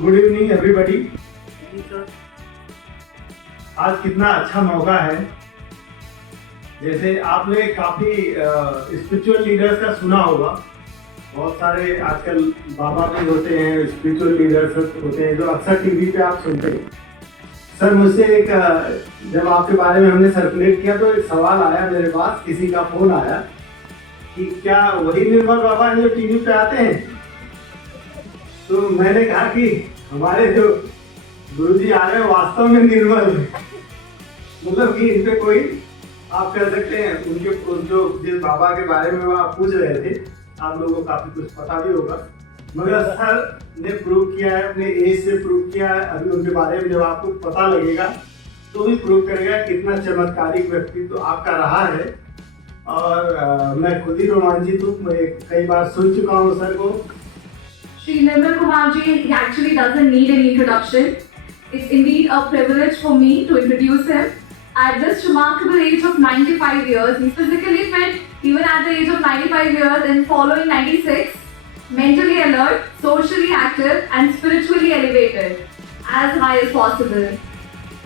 Good evening everybody. आज कितना अच्छा मौका है। जैसे आपने काफी स्पिरिचुअल लीडर्स का सुना होगा, बहुत सारे आजकल बाबा भी होते हैं, स्पिरिचुअल लीडर्स होते हैं जो अक्सर टीवी पे आप सुनते हैं। सर मुझसे एक जब आपके बारे में हमने सर्कुलेट किया तो एक सवाल आया मेरे पास, किसी का फोन आया कि क्या वही निर्मल बाबा हैं जो टीवी पे आते हैं। तो मैंने कहा कि हमारे जो गुरुजी आ रहे हैं वास्तव में निर्मल है, मतलब कि इन पे कोई आप कह सकते हैं उनके जो जिस बाबा के बारे में वो आप पूछ रहे थे, आप लोगों को काफी कुछ पता भी होगा, मगर सर ने प्रूव किया है, अपने एज से प्रूव किया है। अभी उनके बारे में जब आपको पता लगेगा तो भी प्रूव करेगा कितना चमत्कारिक व्यक्तित्व तो आपका रहा है। और मैं खुद ही रोमांचित हूँ, मैं कई बार सुन चुका हूँ सर को। Shri Nirmal Kumar ji, he actually doesn't need any introduction. It's indeed a privilege for me to introduce him. At this remarkable age of 95 years, he's physically fit even at the age of 95 years and following 96, mentally alert, socially active and spiritually elevated, as high as possible.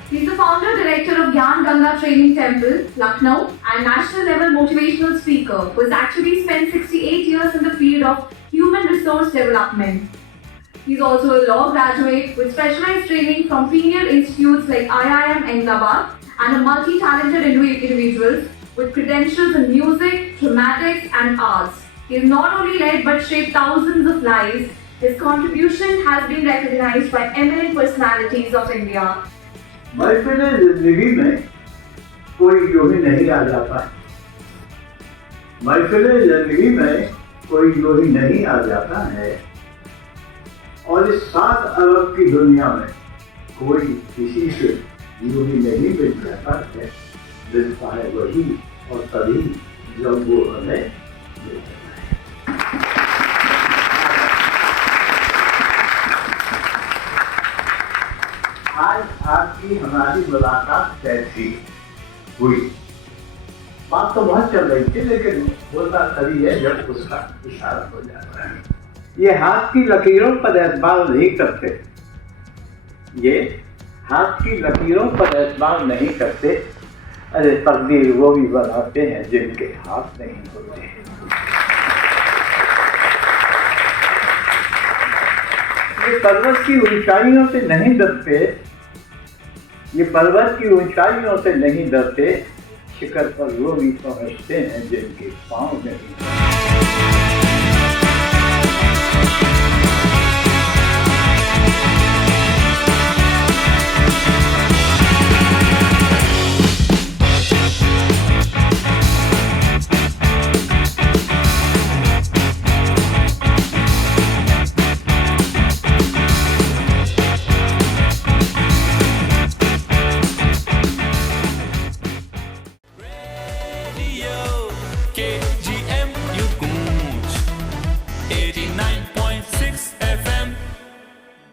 He's the founder director of Gyan Ganga Training Temple, Lucknow, and national level motivational speaker who has actually spent 68 years in the field of human resource development. He's also a law graduate with specialized training from premier institutes like IIM Ahmedabad and a multi-talented individuals with credentials in music, dramatics and arts. He has not only led but shaped thousands of lives. His contribution has been recognized by eminent personalities of India. महफिल जिंदगी में कोई यूं ही नहीं आ जाता है। महफिल जिंदगी में कोई यूं ही नहीं आ जाता है, और इस 7 अरब की दुनिया में कोई किसी से यूं ही नहीं मिल जाता है। मिलता है वही और तभी जब वो हमें मिलता है। आज आपकी हमारी मुलाकात कैसी हुई? बात तो बहुत चल रही थी, लेकिन बोलता तभी है जब उसका इशारा हो जाता है। ये हाथ की लकीरों पर एतबार नहीं करते, ये हाथ की लकीरों पर एतबार नहीं करते। अरे तकदीर वो भी बनाते हैं जिनके हाथ नहीं होते। ये पर्वत की ऊंचाइयों से नहीं डरते, ये पर्वत की ऊंचाइयों से नहीं डरते, शिखर पर वो भी पहुंचते हैं जिनके पांव नहीं।